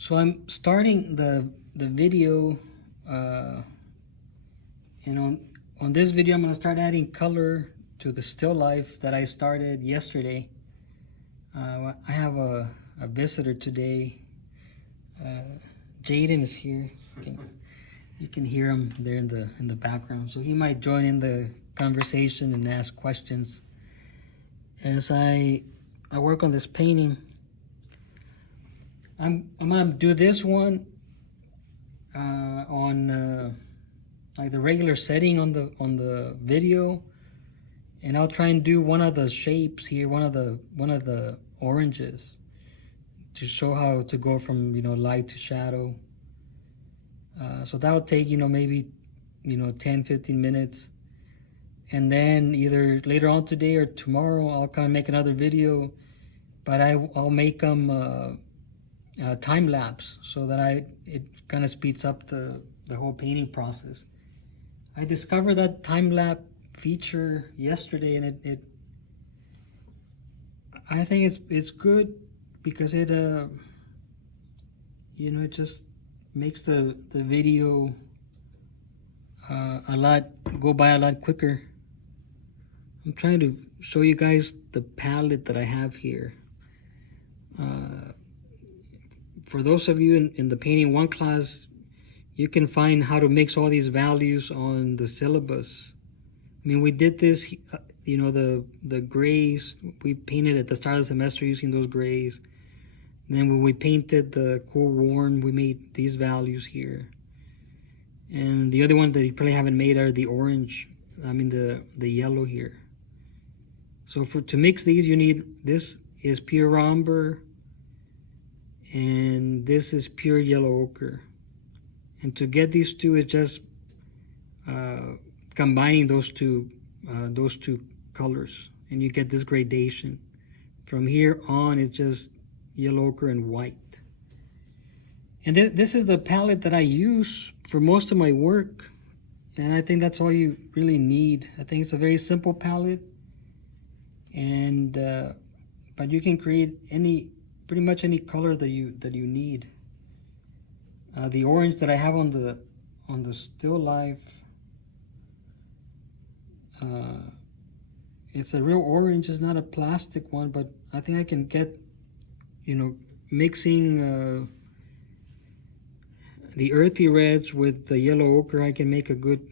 So I'm starting the video, and on this video I'm gonna start adding color to the still life that I started yesterday. I have a visitor today. Jaden is here. You can hear him there in the background, so he might join in the conversation and ask questions as I work on this painting. I'm gonna do this one on like the regular setting on the video, and I'll try and do one of the shapes here, one of the oranges, to show how to go from light to shadow. So that will take maybe 10-15 minutes, and then either later on today or tomorrow I'll kind of make another video, but I'll make them time lapse so that it kind of speeds up the whole painting process. I discovered that time lapse feature yesterday, and I think it's good because it it just makes the video go by a lot quicker. I'm trying to show you guys the palette that I have here. For those of you in the Painting 1 class, you can find how to mix all these values on the syllabus. I mean, we did this, the grays, we painted at the start of the semester using those grays. And then when we painted the cool worn, we made these values here. And the other one that you probably haven't made are the orange, the yellow here. So to mix these, you need, this is pure umber, and this is pure yellow ochre. And to get these two is just combining those two colors, and you get this gradation. From here on, it's just yellow ochre and white. And this is the palette that I use for most of my work, and I think that's all you really need. I think it's a very simple palette, and but you can create pretty much any color that you need. The orange that I have on the still life, it's a real orange. It's not a plastic one, but I think I can get, mixing the earthy reds with the yellow ochre, I can make a good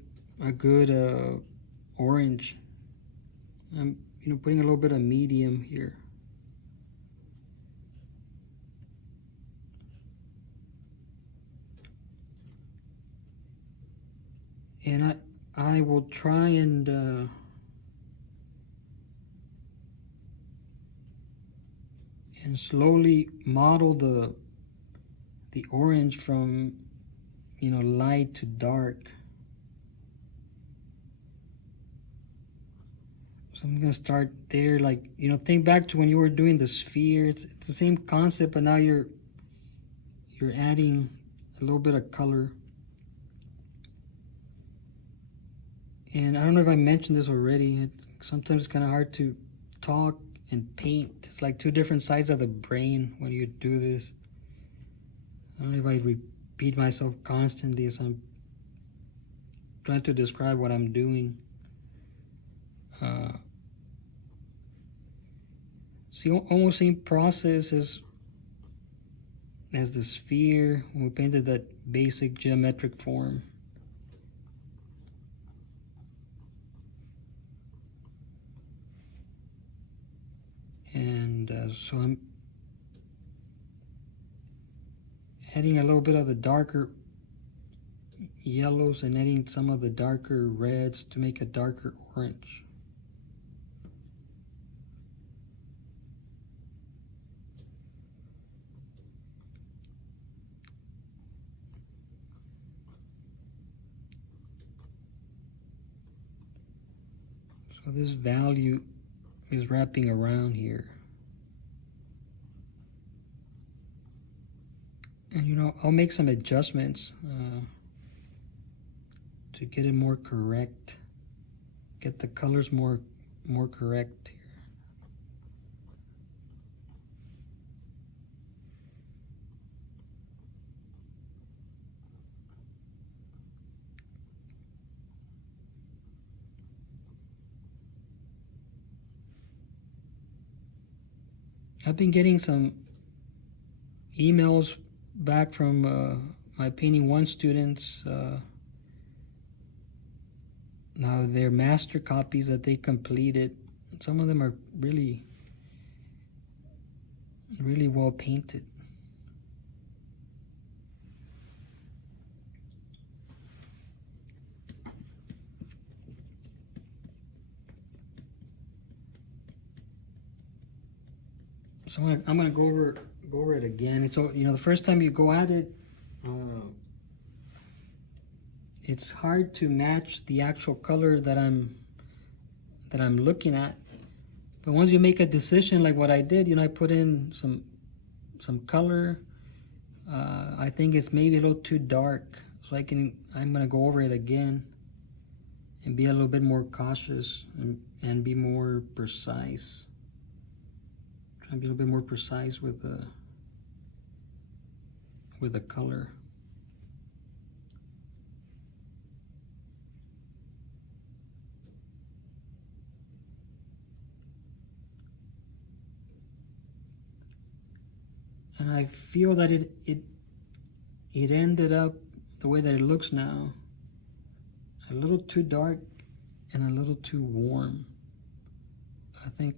orange. I'm putting a little bit of medium here. And I will try and slowly model the orange from light to dark. So I'm gonna start there, like think back to when you were doing the sphere. It's the same concept, but now you're adding a little bit of color. And I don't know if I mentioned this already. Sometimes it's kind of hard to talk and paint. It's like two different sides of the brain when you do this. I don't know if I repeat myself constantly as I'm trying to describe what I'm doing. See, almost same process as the sphere when we painted that basic geometric form. And so I'm adding a little bit of the darker yellows and adding some of the darker reds to make a darker orange. So this value is wrapping around here. And I'll make some adjustments to get it more correct, get the colors more correct here. I've been getting some emails back from my Painting One students. Now their master copies that they completed, some of them are really, really well painted. So I'm gonna go over it again. It's, you know, the first time you go at it, it's hard to match the actual color that I'm looking at. But once you make a decision, like what I did, you know, I put in some color. I think it's maybe a little too dark, so I'm gonna go over it again and be a little bit more cautious and be more precise. Try to be a little bit more precise with the color. And I feel that it ended up the way that it looks now, a little too dark and a little too warm. I think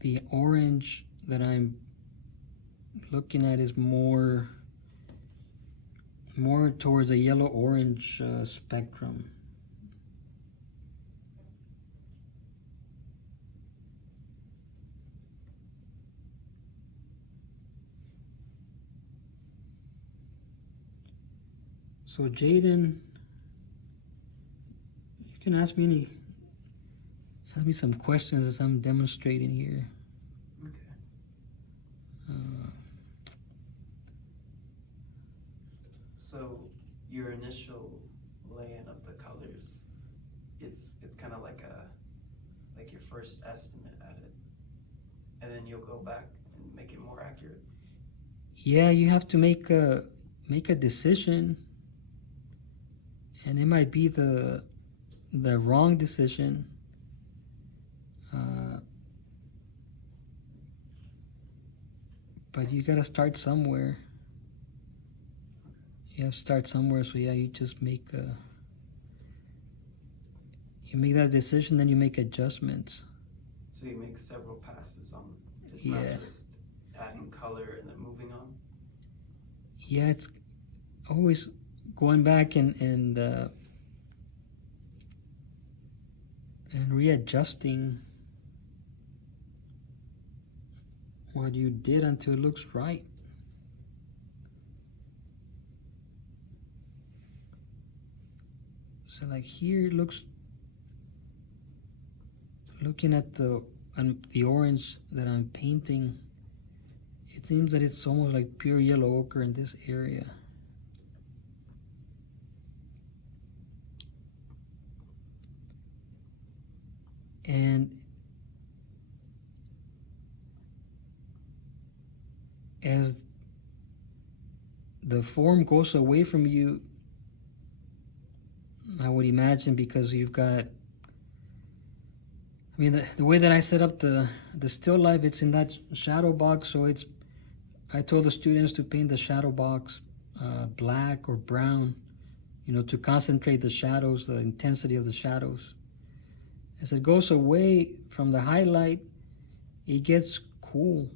the orange that I'm looking at is more towards a yellow-orange spectrum. So Jaden, you can ask me some questions as I'm demonstrating here. Okay. So your initial laying of the colors, it's kind of like your first estimate at it, and then you'll go back and make it more accurate. Yeah, you have to make a decision, and it might be the wrong decision. But you gotta start somewhere. You have to start somewhere, so yeah, you just make that decision, then you make adjustments. So you make several passes on. It's Yeah. not just adding color and then moving on. Yeah, it's always going back and readjusting what you did until it looks right. So like here, it looks, looking at the orange that I'm painting, it seems that it's almost like pure yellow ochre in this area. And as the form goes away from you, I would imagine, because you've got, I mean, the way that I set up the Stilllife, it's in that shadow box, so I told the students to paint the shadow box black or brown, you know, to concentrate the shadows, the intensity of the shadows. As it goes away from the highlight, it gets cool.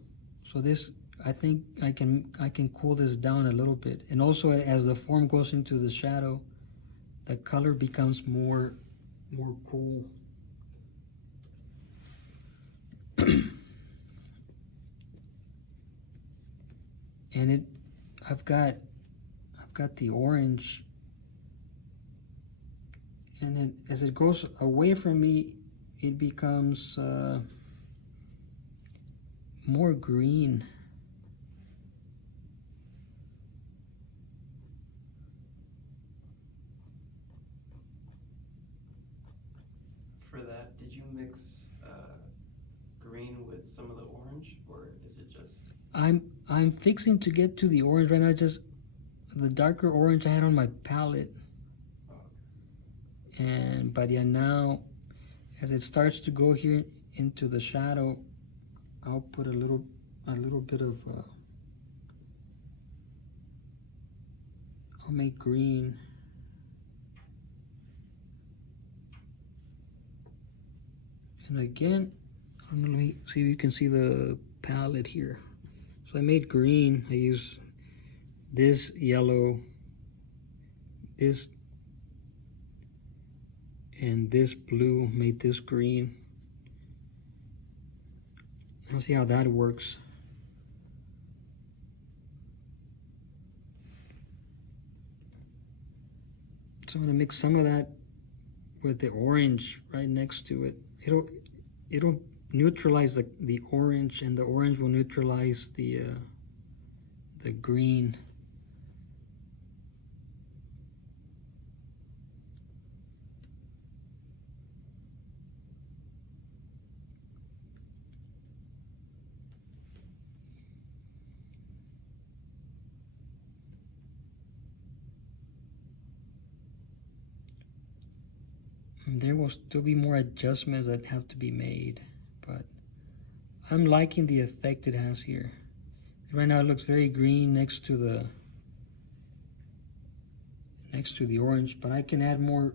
So this, I think I can cool this down a little bit. And also, as the form goes into the shadow, the color becomes more cool. And I've got the orange, and then as it goes away from me, it becomes more green. For that, did you mix green with some of the orange, or is it just? I'm fixing to get to the orange right now. Just the darker orange I had on my palette, And by the end now, as it starts to go here into the shadow, I'll put a little bit of I'll make green. And again, let me see if you can see the palette here. So I made green. I use this yellow, this, and this blue, made this green. I'll see how that works. So I'm gonna mix some of that with the orange right next to it. It'll neutralize the orange, and the orange will neutralize the green. And there will still be more adjustments that have to be made, but I'm liking the effect it has here. Right now it looks very green next to the orange, but I can add more.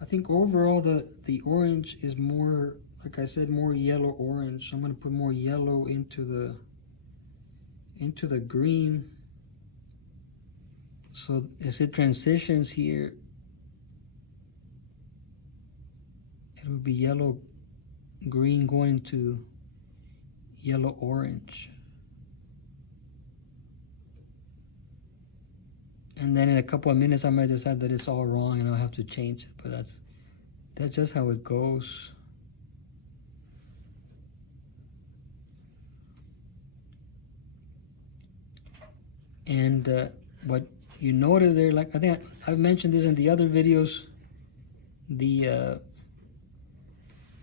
I think overall the orange is more, like I said, more yellow orange. So I'm going to put more yellow into the green. So as it transitions here, it will be yellow green going to yellow orange. And then in a couple of minutes I might decide that it's all wrong and I'll have to change it, but that's just how it goes. And what you notice there, like I think I've mentioned this in the other videos,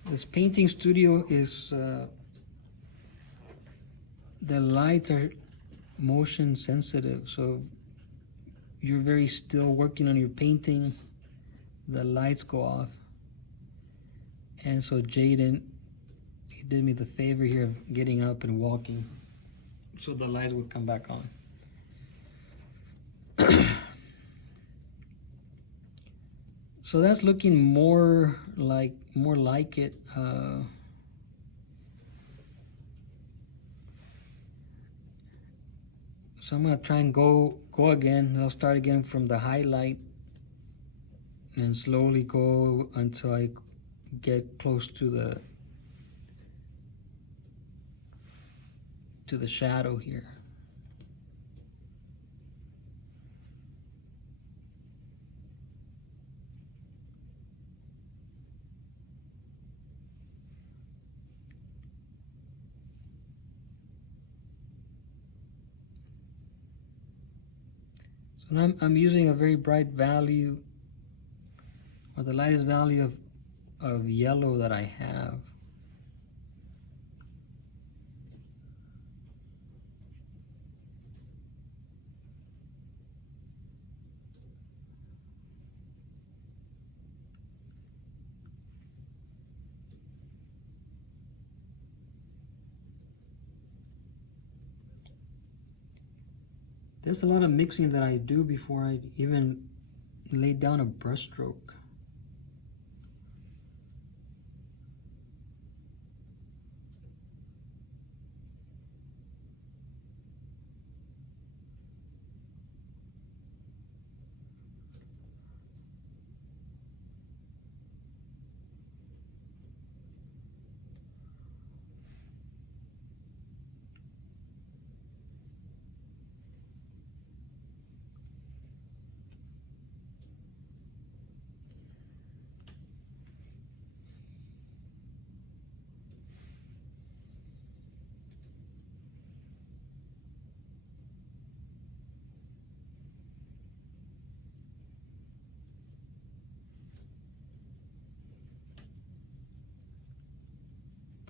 this painting studio is the lights are motion sensitive, so you're very still working on your painting, the lights go off. And so Jaden, he did me the favor here of getting up and walking so the lights would come back on. So that's looking more like it. So I'm gonna try and go again. I'll start again from the highlight and slowly go until I get close to the shadow here. So now I'm using a very bright value, or the lightest value of yellow that I have. There's a lot of mixing that I do before I even lay down a brush stroke.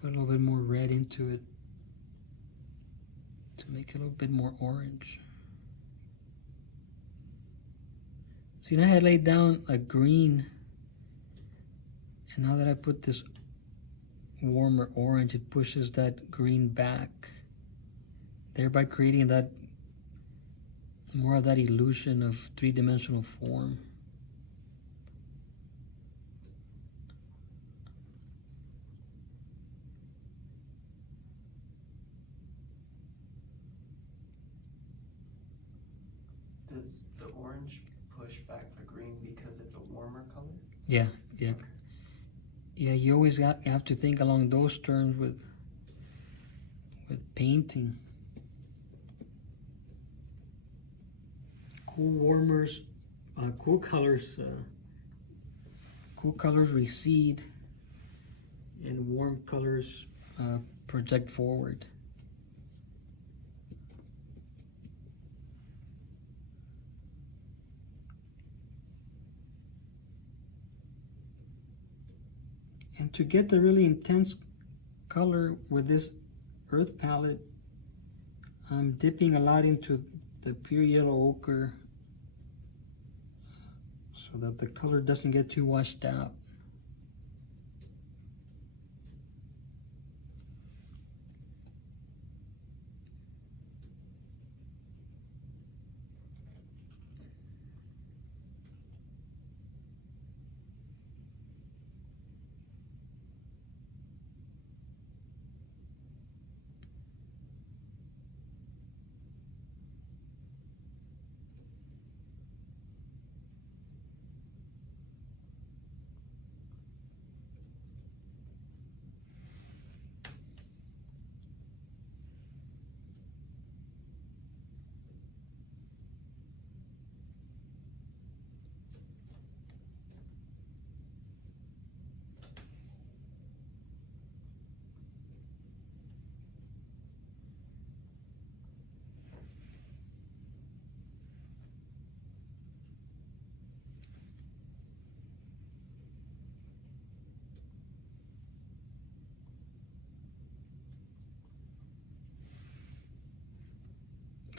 Put a little bit more red into it to make it a little bit more orange. See, now I had laid down a green, and now that I put this warmer orange, it pushes that green back, thereby creating that more of that illusion of three-dimensional form. Does the orange push back the green because it's a warmer color? Yeah. Yeah, you always have to think along those terms with painting. Cool warmers, cool colors recede, and warm colors project forward. And to get the really intense color with this earth palette, I'm dipping a lot into the pure yellow ochre so that the color doesn't get too washed out.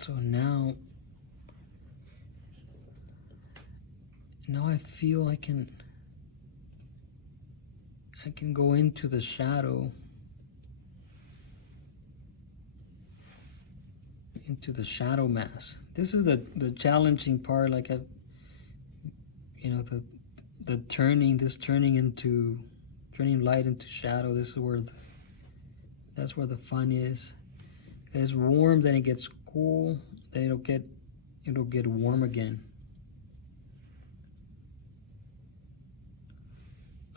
So now I feel I can go into the shadow, mass. This is the challenging part, like the turning light into shadow. This is where that's where the fun is. It's warm, then it gets cool, then it'll get warm again.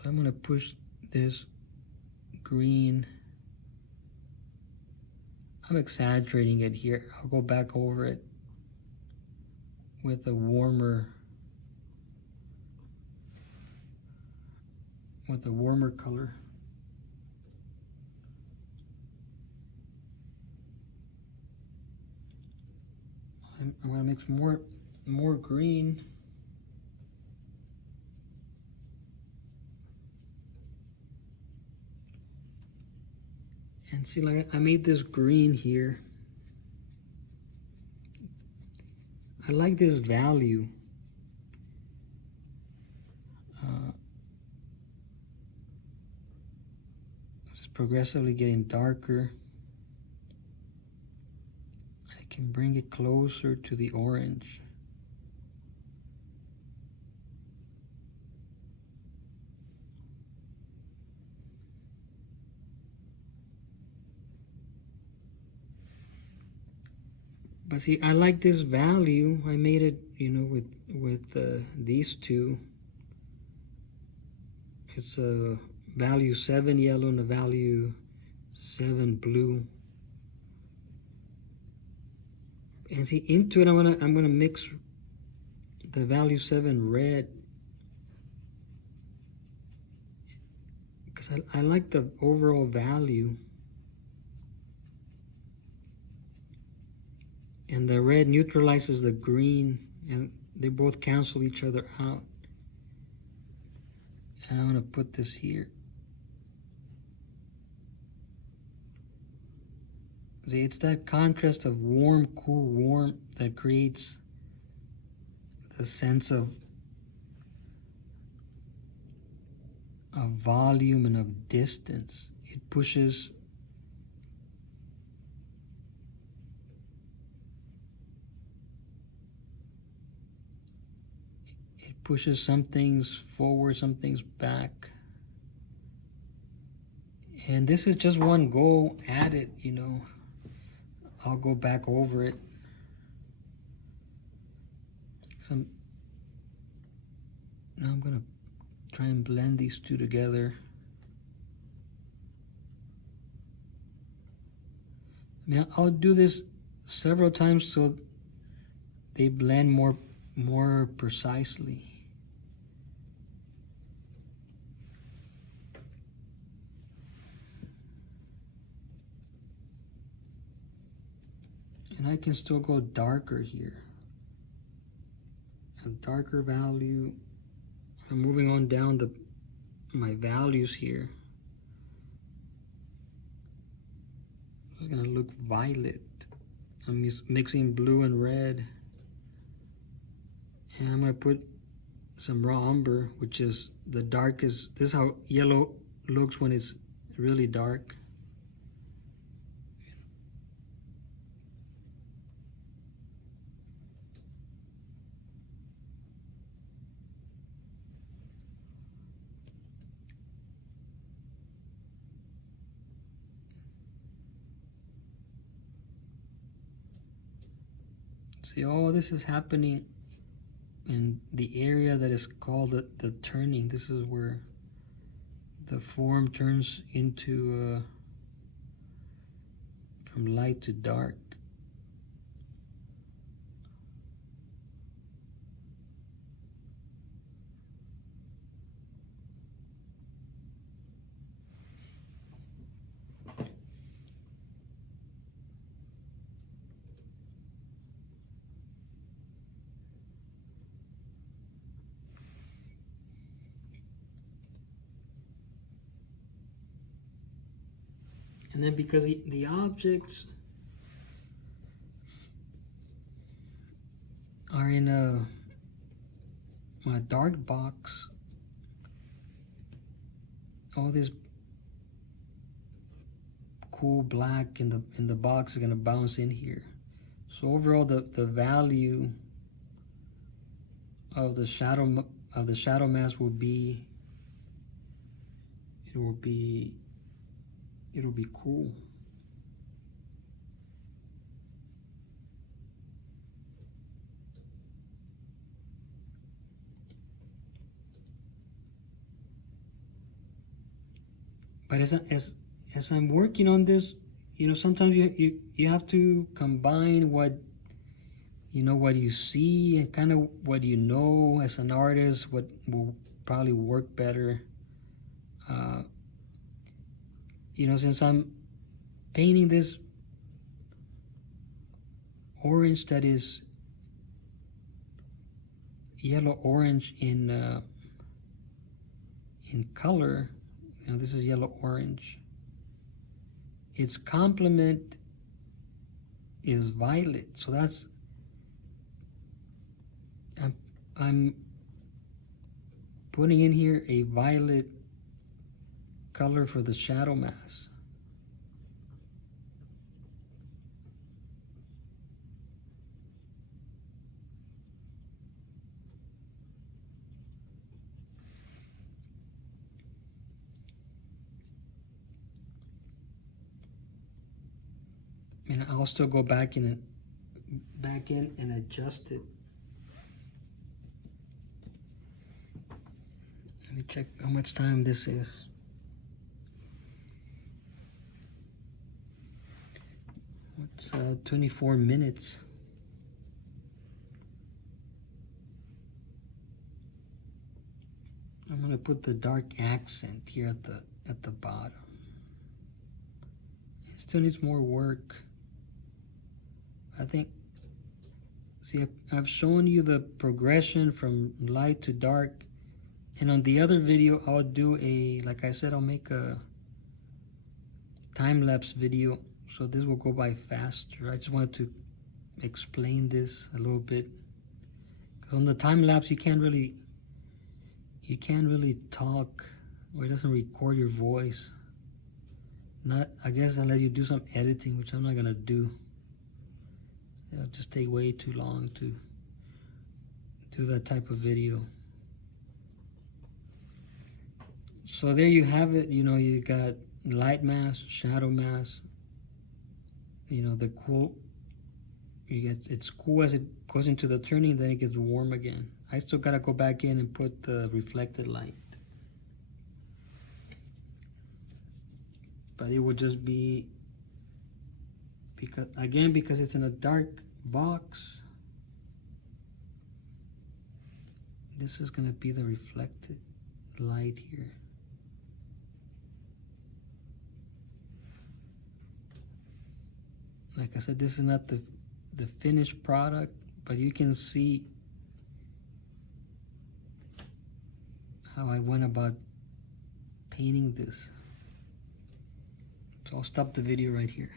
I'm gonna push this green. I'm exaggerating it here. I'll go back over it with a warmer color. I'm gonna mix more green. And see, like I made this green here. I like this value. It's progressively getting darker. I can bring it closer to the orange. But see, I like this value. I made it, with these two. It's a value 7 yellow and a value 7 blue. And see, into it, I'm gonna mix the value 7 red, because I like the overall value. And the red neutralizes the green, and they both cancel each other out. And I'm gonna put this here. See, it's that contrast of warm, cool, warm that creates the sense of of volume and of distance. It pushes some things forward, some things back. And this is just one go at it, you know. I'll go back over it. Now I'm gonna try and blend these two together. I mean, I'll do this several times so they blend more precisely. And I can still go darker here. A darker value. I'm moving on down my values here. It's gonna look violet. I'm mixing blue and red. And I'm gonna put some raw umber, which is the darkest. This is how yellow looks when it's really dark. See, all this is happening in the area that is called the turning. This is where the form turns into from light to dark. And then because the objects are in my dark box, all this cool black in the box is gonna bounce in here. So overall, the value of the shadow mask will be it'll be cool. But as I'm working on this, you know, sometimes you have to combine what you see and kind of what you know as an artist, what will probably work better. You know, since I'm painting this orange that is yellow orange in color, you know, this is yellow orange. Its complement is violet, so that's I'm putting in here a violet color for the shadow mask. And I'll still go back in and adjust it. Let me check how much time this is. What's 24 minutes? I'm gonna put the dark accent here at the bottom. It still needs more work. I think, see, I've shown you the progression from light to dark, and on the other video I'll do like I said, I'll make a time-lapse video, so this will go by faster. I just wanted to explain this a little bit, because on the time-lapse you can't really talk or it doesn't record your voice. Not, I guess, unless you do some editing, which I'm not gonna do. It'll just take way too long to do that type of video. So there you have it. You know, you got light mask, shadow mask. You know, the cool, you get, it's cool as it goes into the turning, then it gets warm again. I still gotta go back in and put the reflected light. But it would just be, because it's in a dark box, this is gonna be the reflected light here. Like I said, this is not the finished product, but you can see how I went about painting this. So I'll stop the video right here.